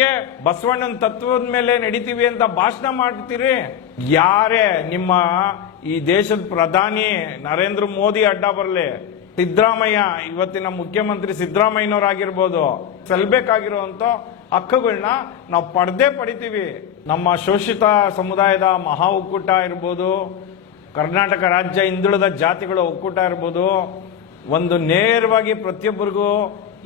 ಯಾಕೆ ಬಸವಣ್ಣನ ತತ್ವದ ಮೇಲೆ ನಡೀತೀವಿ ಅಂತ ಭಾಷಣ ಮಾಡ್ತೀರಿ? ಯಾರೇ ನಿಮ್ಮ ಈ ದೇಶದ ಪ್ರಧಾನಿ ನರೇಂದ್ರ ಮೋದಿ ಅಡ್ಡ ಬರಲಿ. ಸಿದ್ದರಾಮಯ್ಯ, ಇವತ್ತಿನ ಮುಖ್ಯಮಂತ್ರಿ ಸಿದ್ದರಾಮಯ್ಯನವರಾಗಿರ್ಬೋದು ಸಲ್ಬೇಕಾಗಿರುವಂತ ಹಕ್ಕುಗಳನ್ನ ನಾವು ಪಡೆದೇ ಪಡಿತೀವಿ. ನಮ್ಮ ಶೋಷಿತ ಸಮುದಾಯದ ಮಹಾ ಒಕ್ಕೂಟ ಇರ್ಬೋದು, ಕರ್ನಾಟಕ ರಾಜ್ಯ ಹಿಂದುಳಿದ ಜಾತಿಗಳ ಒಕ್ಕೂಟ ಇರ್ಬೋದು, ಒಂದು ನೇರವಾಗಿ ಪ್ರತಿಯೊಬ್ಬರಿಗೂ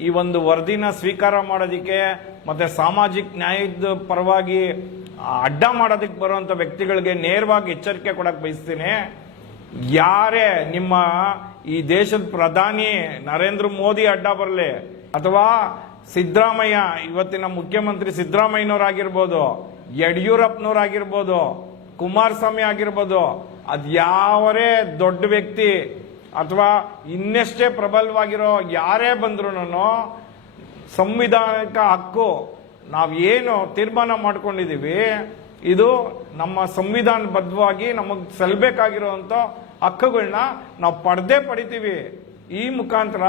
ಈ ಒಂದು ವರದಿನ ಸ್ವೀಕಾರ ಮಾಡೋದಕ್ಕೆ ಮತ್ತೆ ಸಾಮಾಜಿಕ ನ್ಯಾಯದ ಪರವಾಗಿ ಅಡ್ಡ ಮಾಡೋದಕ್ಕೆ ಬರುವಂತ ವ್ಯಕ್ತಿಗಳಿಗೆ ನೇರವಾಗಿ ಎಚ್ಚರಿಕೆ ಕೊಡಕ್ಕೆ ಬಯಸ್ತೀನಿ. ಯಾರೇ ನಿಮ್ಮ ಈ ದೇಶದ ಪ್ರಧಾನಿ ನರೇಂದ್ರ ಮೋದಿ ಅಡ್ಡ ಬರಲಿ, ಅಥವಾ ಸಿದ್ದರಾಮಯ್ಯ, ಇವತ್ತಿನ ಮುಖ್ಯಮಂತ್ರಿ ಸಿದ್ದರಾಮಯ್ಯನವರಾಗಿರ್ಬೋದು ಯಡಿಯೂರಪ್ಪನವರಾಗಿರ್ಬೋದು ಕುಮಾರಸ್ವಾಮಿ ಆಗಿರ್ಬೋದು, ಅದು ಯಾವರೇ ದೊಡ್ಡ ವ್ಯಕ್ತಿ ಅಥವಾ ಇನ್ನೆಷ್ಟೇ ಪ್ರಬಲವಾಗಿರೋ ಯಾರೇ ಬಂದ್ರು ಸಂವಿಧಾನಿಕ ಹಕ್ಕು, ನಾವು ಏನು ತೀರ್ಮಾನ ಮಾಡ್ಕೊಂಡಿದೀವಿ, ಇದು ನಮ್ಮ ಸಂವಿಧಾನಬದ್ಧವಾಗಿ ನಮಗೆ ಸಲ್ಬೇಕಾಗಿರುವಂತ ಹಕ್ಕುಗಳನ್ನ ನಾವು ಪಡೆದೇ ಪಡಿತೀವಿ. ಈ ಮುಖಾಂತರ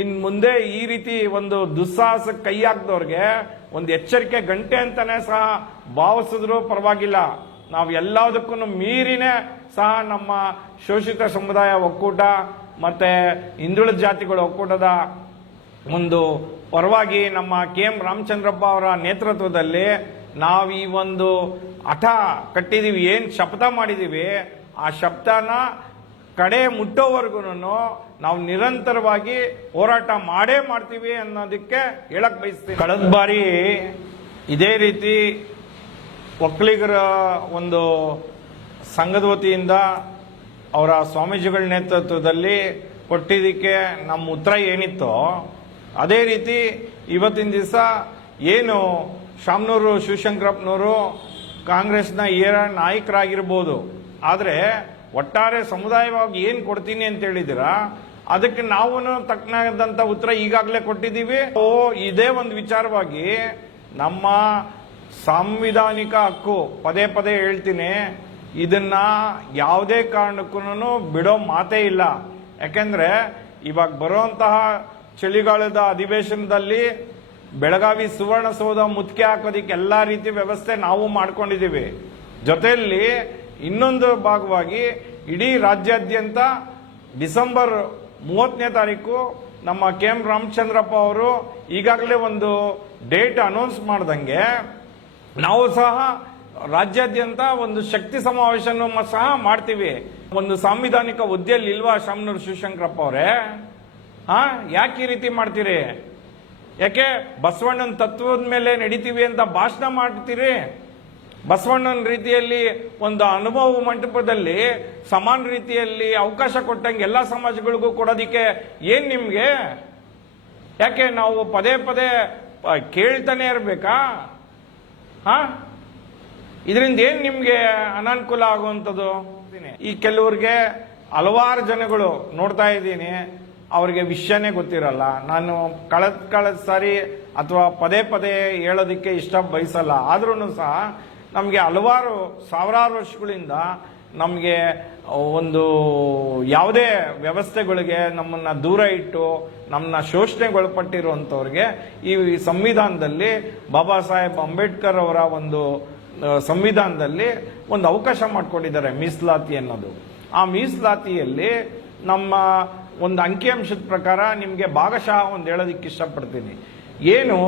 ಇನ್ ಮುಂದೆ ಈ ರೀತಿ ಒಂದು ದುಸ್ಸಾಹಸ ಕೈ ಹಾಕ್ದವ್ರಿಗೆ ಒಂದು ಎಚ್ಚರಿಕೆ ಗಂಟೆ ಅಂತಾನೆ ಸಹ ಭಾವಿಸಿದ್ರು ಪರವಾಗಿಲ್ಲ. ನಾವು ಎಲ್ಲದಕ್ಕೂ ಮೀರಿನೇ ಸಹ ನಮ್ಮ ಶೋಷಿತ ಸಮುದಾಯ ಒಕ್ಕೂಟ ಮತ್ತೆ ಹಿಂದುಳಿದ ಜಾತಿಗಳ ಒಕ್ಕೂಟದ ಒಂದು ಪರವಾಗಿ ನಮ್ಮ ಕೆ ಎಂ ರಾಮಚಂದ್ರಪ್ಪ ಅವರ ನೇತೃತ್ವದಲ್ಲಿ ನಾವು ಈ ಒಂದು ಹಠ ಕಟ್ಟಿದೀವಿ, ಏನು ಶಪಥ ಮಾಡಿದೀವಿ, ಆ ಶಬ್ದನ ಕಡೆ ಮುಟ್ಟೋವರೆಗೂ ನಾವು ನಿರಂತರವಾಗಿ ಹೋರಾಟ ಮಾಡೇ ಮಾಡ್ತೀವಿ ಅನ್ನೋದಕ್ಕೆ ಹೇಳಕ್ ಬಯಸ್ತೀವಿ ಕಳೆದ ಬಾರಿ ಇದೇ ರೀತಿ ಒಕ್ಕಲಿಗರ ಒಂದು ಸಂಘದ ವತಿಯಿಂದ ಅವರ ಸ್ವಾಮೀಜಿಗಳ ನೇತೃತ್ವದಲ್ಲಿ ಕೊಟ್ಟಿದ್ದಕ್ಕೆ ನಮ್ಮ ಉತ್ತರ ಏನಿತ್ತೋ ಅದೇ ರೀತಿ ಇವತ್ತಿನ ದಿವಸ ಏನು ಶಾಮ್ನೂರು ಶಿವಶಂಕರಪ್ಪನವರು ಕಾಂಗ್ರೆಸ್ನ ಏರ ನಾಯಕರಾಗಿರ್ಬೋದು. ಆದರೆ ಒಟ್ಟಾರೆ ಸಮುದಾಯವಾಗಿ ಏನು ಕೊಡ್ತೀನಿ ಅಂತ ಹೇಳಿದಿರಾ ಅದಕ್ಕೆ ನಾವು ತಕ್ಕನಾದಂಥ ಉತ್ತರ ಈಗಾಗಲೇ ಕೊಟ್ಟಿದ್ದೀವಿ. ಓ ಇದೇ ಒಂದು ವಿಚಾರವಾಗಿ ನಮ್ಮ ಸಾಂವಿಧಾನಿಕ ಹಕ್ಕು, ಪದೇ ಪದೇ ಹೇಳ್ತೀನಿ, ಇದನ್ನ ಯಾವುದೇ ಕಾರಣಕ್ಕೂ ಬಿಡೋ ಮಾತೇ ಇಲ್ಲ. ಯಾಕೆಂದ್ರೆ ಇವಾಗ ಬರುವಂತಹ ಚಳಿಗಾಲದ ಅಧಿವೇಶನದಲ್ಲಿ ಬೆಳಗಾವಿ ಸುವರ್ಣಸೌಧ ಮುತ್ತಿಗೆ ಹಾಕೋದಿಕ್ಕೆ ಎಲ್ಲಾ ರೀತಿ ವ್ಯವಸ್ಥೆ ನಾವು ಮಾಡ್ಕೊಂಡಿದ್ದೀವಿ. ಜೊತೆಯಲ್ಲಿ ಇನ್ನೊಂದು ಭಾಗವಾಗಿ ಇಡೀ ರಾಜ್ಯಾದ್ಯಂತ ಡಿಸೆಂಬರ್ ಮೂವತ್ತನೇ ತಾರೀಕು ನಮ್ಮ ಕೆ ಎಂ ರಾಮಚಂದ್ರಪ್ಪ ಅವರು ಈಗಾಗಲೇ ಒಂದು ಡೇಟ್ ಅನೌನ್ಸ್ ಮಾಡ್ದಂಗೆ ನಾವು ಸಹ ರಾಜ್ಯಾದ್ಯಂತ ಒಂದು ಶಕ್ತಿ ಸಮಾವೇಶವನ್ನು ಸಹ ಮಾಡ್ತೀವಿ. ಒಂದು ಸಾಂವಿಧಾನಿಕ ಹುದ್ದೆಯಲ್ಲಿ ಇಲ್ವಾ ಶಾಮನೂರು ಶಿವಶಂಕರಪ್ಪ ಅವರೇ? ಹಾ ಯಾಕೆ ಈ ರೀತಿ ಮಾಡ್ತೀರಿ? ಯಾಕೆ ಬಸವಣ್ಣನ ತತ್ವದ ಮೇಲೆ ನಡೀತೀವಿ ಅಂತ ಭಾಷಣ ಮಾಡ್ತೀರಿ? ಬಸವಣ್ಣನ ರೀತಿಯಲ್ಲಿ ಒಂದು ಅನುಭವ ಮಂಟಪದಲ್ಲಿ ಸಮಾನ ರೀತಿಯಲ್ಲಿ ಅವಕಾಶ ಕೊಟ್ಟಂಗೆ ಎಲ್ಲ ಸಮಾಜಗಳಿಗೂ ಕೊಡೋದಿಕ್ಕೆ ಏನ್ ನಿಮ್ಗೆ? ಯಾಕೆ ನಾವು ಪದೇ ಪದೇ ಆ, ಕೇಳ್ತಾನೆ ಇರ್ಬೇಕಾ? ಹಾ? ಇದರಿಂದ ಏನ್ ನಿಮ್ಗೆ ಅನಾನುಕೂಲ ಆಗುವಂಥದ್ದು? ಈ ಕೆಲವ್ರಿಗೆ ಹಲವಾರು ಜನಗಳು ನೋಡ್ತಾ ಇದ್ದೀನಿ. ಅವ್ರಿಗೆ ವಿಷಯನೇ ಗೊತ್ತಿರಲ್ಲ. ನಾನು ಕಳೆದ ಕಳೆದ ಸಾರಿ ಅಥವಾ ಪದೇ ಪದೇ ಹೇಳೋದಕ್ಕೆ ಇಷ್ಟ ಬಯಸಲ್ಲ. ಆದ್ರೂ ಸಹ ನಮಗೆ ಹಲವಾರು, ಸಾವಿರಾರು ವರ್ಷಗಳಿಂದ ನಮಗೆ ಒಂದು ಯಾವುದೇ ವ್ಯವಸ್ಥೆಗಳಿಗೆ ನಮ್ಮನ್ನ ದೂರ ಇಟ್ಟು ನಮ್ಮನ್ನ ಶೋಷಣೆಗೊಳಪಟ್ಟಿರುವಂಥವ್ರಿಗೆ ಈ ಸಂವಿಧಾನದಲ್ಲಿ ಬಾಬಾ ಸಾಹೇಬ್ ಅಂಬೇಡ್ಕರ್ ಅವರ ಒಂದು ಸಂವಿಧಾನದಲ್ಲಿ ಒಂದು ಅವಕಾಶ ಮಾಡಿಕೊಂಡಿದ್ದಾರೆ ಮೀಸಲಾತಿ ಅನ್ನೋದು. ಆ ಮೀಸಲಾತಿಯಲ್ಲಿ ನಮ್ಮ ಒಂದು ಅಂಕಿಅಂಶದ ಪ್ರಕಾರ ನಿಮಗೆ ಭಾಗಶಃ ಒಂದು ಹೇಳೋದಕ್ಕೆ ಇಷ್ಟಪಡ್ತೀನಿ. ಏನು?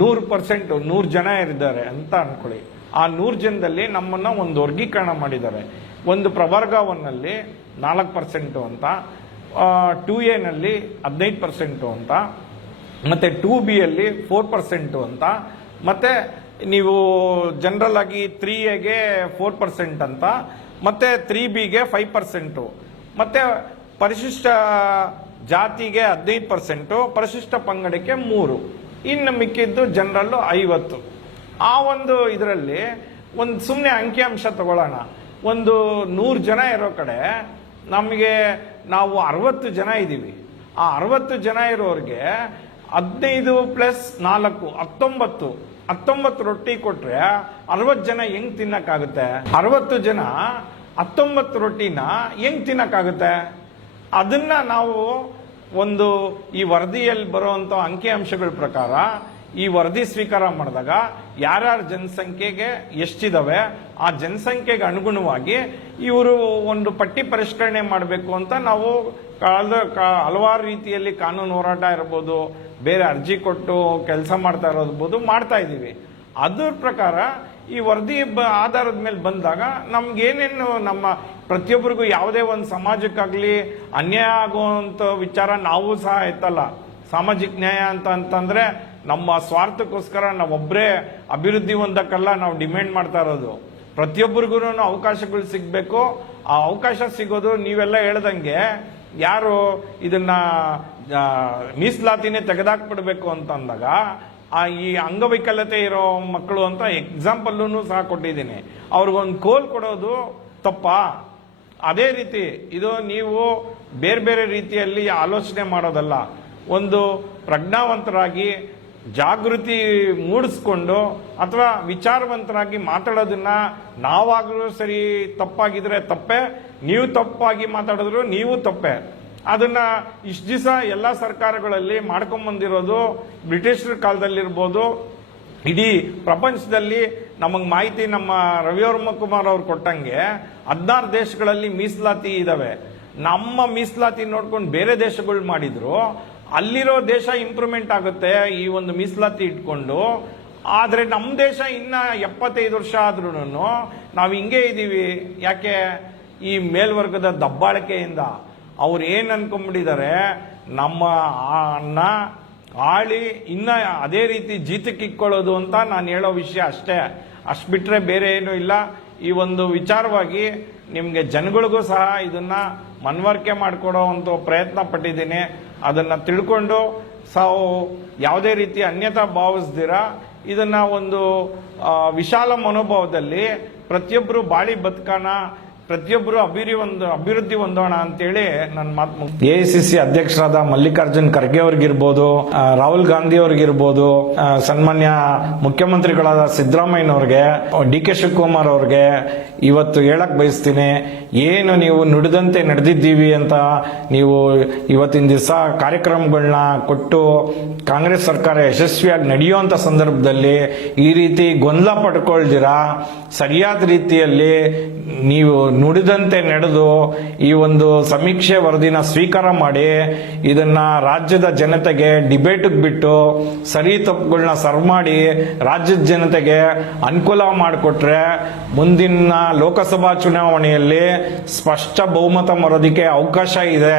ನೂರು ಪರ್ಸೆಂಟ್, ನೂರು ಜನ ಇದ್ದಾರೆ ಅಂತ ಅನ್ಕೊಳ್ಳಿ. ಆ ನೂರು ಜನದಲ್ಲಿ ನಮ್ಮನ್ನ ಒಂದು ವರ್ಗೀಕರಣ ಮಾಡಿದ್ದಾರೆ. ಒಂದು ಪ್ರವರ್ಗ ಒನ್ನಲ್ಲಿ ನಾಲ್ಕು ಪರ್ಸೆಂಟು ಅಂತ ಟೂ ಎನಲ್ಲಿ ಹದಿನೈದು ಪರ್ಸೆಂಟು ಅಂತ, ಮತ್ತೆ ಟೂ ಬಿಯಲ್ಲಿ ಫೋರ್ ಪರ್ಸೆಂಟ್ ಅಂತ, ಮತ್ತೆ ನೀವು ಜನರಲ್ ಆಗಿ ತ್ರೀ ಎಗೆ ಫೋರ್ ಪರ್ಸೆಂಟ್ ಅಂತ, ಮತ್ತೆ ತ್ರೀ ಬಿಗೆ ಫೈವ್ ಪರ್ಸೆಂಟು, ಮತ್ತೆ ಪರಿಶಿಷ್ಟ ಜಾತಿಗೆ ಹದಿನೈದು ಪರ್ಸೆಂಟು ಪರಿಶಿಷ್ಟ ಪಂಗಡಕ್ಕೆ ಮೂರು. ಇನ್ನು ಮಿಕ್ಕಿದ್ದು ಜನರಲ್ಲು ಐವತ್ತು. ಆ ಒಂದು ಇದರಲ್ಲಿ ಒಂದು ಸುಮ್ಮನೆ ಅಂಕಿಅಂಶ ತಗೊಳ್ಳೋಣ. ಒಂದು ನೂರು ಜನ ಇರೋ ಕಡೆ ನಮಗೆ ನಾವು ಅರವತ್ತು ಜನ ಇದ್ದೀವಿ. ಆ ಅರವತ್ತು ಜನ ಇರೋರಿಗೆ ಹದಿನೈದು ಪ್ಲಸ್ ನಾಲ್ಕು, ಹತ್ತೊಂಬತ್ತು. ಹತ್ತೊಂಬತ್ತು ರೊಟ್ಟಿ ಕೊಟ್ಟರೆ ಅರವತ್ತು ಜನ ಹೆಂಗ್ ತಿನ್ನಕ್ಕಾಗುತ್ತೆ? ಅರವತ್ತು ಜನ ಹತ್ತೊಂಬತ್ತು ರೊಟ್ಟಿನ ಹೆಂಗೆ ತಿನ್ನಕ್ಕಾಗುತ್ತೆ? ಅದನ್ನ ನಾವು ಒಂದು ಈ ವರದಿಯಲ್ಲಿ ಬರುವಂತ ಅಂಕಿಅಂಶಗಳ ಪ್ರಕಾರ ಈ ವರದಿ ಸ್ವೀಕಾರ ಮಾಡಿದಾಗ ಯಾರ್ಯಾರ ಜನಸಂಖ್ಯೆಗೆ ಎಷ್ಟಿದಾವೆ, ಆ ಜನಸಂಖ್ಯೆಗೆ ಅನುಗುಣವಾಗಿ ಇವರು ಒಂದು ಪಟ್ಟಿ ಪರಿಷ್ಕರಣೆ ಮಾಡಬೇಕು ಅಂತ ನಾವು ಕಳೆದ ಹಲವಾರು ರೀತಿಯಲ್ಲಿ ಕಾನೂನು ಹೋರಾಟ ಇರ್ಬೋದು, ಬೇರೆ ಅರ್ಜಿ ಕೊಟ್ಟು ಕೆಲಸ ಮಾಡ್ತಾ ಇರೋದು ಮಾಡ್ತಾ ಇದ್ದೀವಿ. ಅದ್ರ ಪ್ರಕಾರ ಈ ವರದಿ ಆಧಾರದ ಮೇಲೆ ಬಂದಾಗ ನಮ್ಗೇನೇನು ನಮ್ಮ ಪ್ರತಿಯೊಬ್ಬರಿಗೂ ಯಾವುದೇ ಒಂದು ಸಮಾಜಕ್ಕಾಗಲಿ ಅನ್ಯಾಯ ಆಗುವಂಥ ವಿಚಾರ ನಾವು ಸಹ ಎತ್ತಲ್ಲ ಸಾಮಾಜಿಕ ನ್ಯಾಯ ಅಂತ ಅಂತಂದ್ರೆ ನಮ್ಮ ಸ್ವಾರ್ಥಕ್ಕೋಸ್ಕರ ನಾವೊಬ್ಬರೇ ಅಭಿವೃದ್ಧಿ ಹೊಂದಕ್ಕಲ್ಲ ನಾವು ಡಿಮ್ಯಾಂಡ್ ಮಾಡ್ತಾ ಇರೋದು. ಪ್ರತಿಯೊಬ್ಬರಿಗೂ ಅವಕಾಶಗಳು ಸಿಗಬೇಕು. ಆ ಅವಕಾಶ ಸಿಗೋದು ನೀವೆಲ್ಲ ಹೇಳ್ದಂಗೆ ಯಾರು ಇದನ್ನ ಮೀಸಲಾತಿನೇ ತೆಗೆದಾಕ್ಬಿಡ್ಬೇಕು ಅಂತ ಅಂದಾಗ ಆ ಈ ಅಂಗವೈಕಲ್ಯತೆ ಇರೋ ಮಕ್ಕಳು ಅಂತ ಎಕ್ಸಾಂಪಲ್ಲೂ ಸಹ ಕೊಟ್ಟಿದ್ದೀನಿ. ಅವ್ರಿಗೊಂದು ಕೋಲ್ ಕೊಡೋದು ತಪ್ಪಾ? ಅದೇ ರೀತಿ ಇದು ನೀವು ಬೇರೆ ಬೇರೆ ರೀತಿಯಲ್ಲಿ ಆಲೋಚನೆ ಮಾಡೋದಲ್ಲ. ಒಂದು ಪ್ರಜ್ಞಾವಂತರಾಗಿ ಜಾಗೃತಿ ಮೂಡಿಸ್ಕೊಂಡು ಅಥವಾ ವಿಚಾರವಂತರಾಗಿ ಮಾತಾಡೋದನ್ನ ನಾವಾಗಲೂ ಸರಿ ತಪ್ಪಾಗಿದ್ರೆ ತಪ್ಪೆ, ನೀವು ತಪ್ಪಾಗಿ ಮಾತಾಡಿದ್ರು ನೀವು ತಪ್ಪೆ. ಅದನ್ನ ಇಷ್ಟು ದಿವಸ ಎಲ್ಲ ಸರ್ಕಾರಗಳಲ್ಲಿ ಮಾಡ್ಕೊಂಬಂದಿರೋದು ಬ್ರಿಟಿಷರ ಕಾಲದಲ್ಲಿರ್ಬೋದು ಇಡೀ ಪ್ರಪಂಚದಲ್ಲಿ ನಮಗೆ ಮಾಹಿತಿ ನಮ್ಮ ರವಿವರ್ಮ ಕುಮಾರ್ ಅವ್ರು ಕೊಟ್ಟಂಗೆ ಹದಿನಾರು ದೇಶಗಳಲ್ಲಿ ಮೀಸಲಾತಿ ಇದಾವೆ. ನಮ್ಮ ಮೀಸಲಾತಿ ನೋಡ್ಕೊಂಡು ಬೇರೆ ದೇಶಗಳು ಮಾಡಿದ್ರು. ಅಲ್ಲಿರೋ ದೇಶ ಇಂಪ್ರೂವ್ಮೆಂಟ್ ಆಗುತ್ತೆ ಈ ಒಂದು ಮೀಸಲಾತಿ ಇಟ್ಕೊಂಡು. ಆದರೆ ನಮ್ಮ ದೇಶ ಇನ್ನ ಎಪ್ಪತ್ತೈದು ವರ್ಷ ಆದ್ರೂ ನಾವು ಹಿಂಗೆ ಇದೀವಿ. ಯಾಕೆ? ಈ ಮೇಲ್ವರ್ಗದ ದಬ್ಬಾಳಿಕೆಯಿಂದ. ಅವ್ರು ಏನು ಅನ್ಕೊಂಡ್ಬಿಟ್ಟಿದ್ದಾರೆ ನಮ್ಮ ಅನ್ನ ಆಳಿ ಇನ್ನ ಅದೇ ರೀತಿ ಜೀತಕ್ಕೆ ಇಕ್ಕೊಳ್ಳೋದು ಅಂತ ನಾನು ಹೇಳೋ ವಿಷಯ ಅಷ್ಟೇ. ಅಷ್ಟು ಬಿಟ್ಟರೆ ಬೇರೆ ಏನೂ ಇಲ್ಲ. ಈ ಒಂದು ವಿಚಾರವಾಗಿ ನಿಮಗೆ ಜನಗಳಿಗೂ ಸಹ ಇದನ್ನ ಮನವರಿಕೆ ಮಾಡಿಕೊಡೋ ಅಂತ ಪ್ರಯತ್ನ ಪಟ್ಟಿದ್ದೀನಿ. ಅದನ್ನ ತಿಳ್ಕೊಂಡು ಸಾವು ಯಾವುದೇ ರೀತಿ ಅನ್ಯತಾ ಭಾವಿಸ್ದಿರ. ಇದನ್ನ ಒಂದು ವಿಶಾಲ ಮನೋಭಾವದಲ್ಲಿ ಪ್ರತಿಯೊಬ್ಬರು ಬಾಳಿ ಬದುಕನ ಪ್ರತಿಯೊಬ್ಬರು ಅಭಿವೃದ್ಧಿ ಒಂದು, ಅಭಿವೃದ್ಧಿ ಹೊಂದೋಣ ಅಂತೇಳಿ ನನ್ನ ಮಾತು ಎ ಐ ಸಿ ಸಿ ಅಧ್ಯಕ್ಷರಾದ ಮಲ್ಲಿಕಾರ್ಜುನ್ ಖರ್ಗೆ ಅವ್ರಿಗಿರ್ಬೋದು ರಾಹುಲ್ ಗಾಂಧಿ ಅವ್ರಿಗಿರ್ಬೋದು ಸನ್ಮಾನ್ಯ ಮುಖ್ಯಮಂತ್ರಿಗಳಾದ ಸಿದ್ದರಾಮಯ್ಯನವ್ರಿಗೆ, ಡಿ ಕೆ ಶಿವಕುಮಾರ್ ಅವ್ರಿಗೆ ಇವತ್ತು ಹೇಳಕ್ ಬಯಸ್ತೀನಿ, ಏನು ನೀವು ನುಡಿದಂತೆ ನಡೆದಿದ್ದೀವಿ ಅಂತ ನೀವು ಇವತ್ತಿನ ದಿವಸ ಕಾರ್ಯಕ್ರಮಗಳನ್ನ ಕೊಟ್ಟು ಕಾಂಗ್ರೆಸ್ ಸರ್ಕಾರ ಯಶಸ್ವಿಯಾಗಿ ನಡೆಯುವಂಥ ಸಂದರ್ಭದಲ್ಲಿ ಈ ರೀತಿ ಗೊಂದಲ ಪಡ್ಕೊಳ್ದಿರಾ? ಸರಿಯಾದ ರೀತಿಯಲ್ಲಿ ನೀವು ನುಡಿದಂತೆ ನಡೆದು ಈ ಒಂದು ಸಮೀಕ್ಷೆ ವರದಿನ ಸ್ವೀಕಾರ ಮಾಡಿ ಇದನ್ನ ರಾಜ್ಯದ ಜನತೆಗೆ ಡಿಬೇಟ್ ಬಿಟ್ಟು ಸರಿ ತಪ್ಪುಗಳನ್ನ ಸರ್ವ್ ಮಾಡಿ ರಾಜ್ಯದ ಜನತೆಗೆ ಅನುಕೂಲ ಮಾಡಿಕೊಟ್ರೆ ಮುಂದಿನ ಲೋಕಸಭಾ ಚುನಾವಣೆಯಲ್ಲಿ ಸ್ಪಷ್ಟ ಬಹುಮತ ಮರೋದಕ್ಕೆ ಅವಕಾಶ ಇದೆ.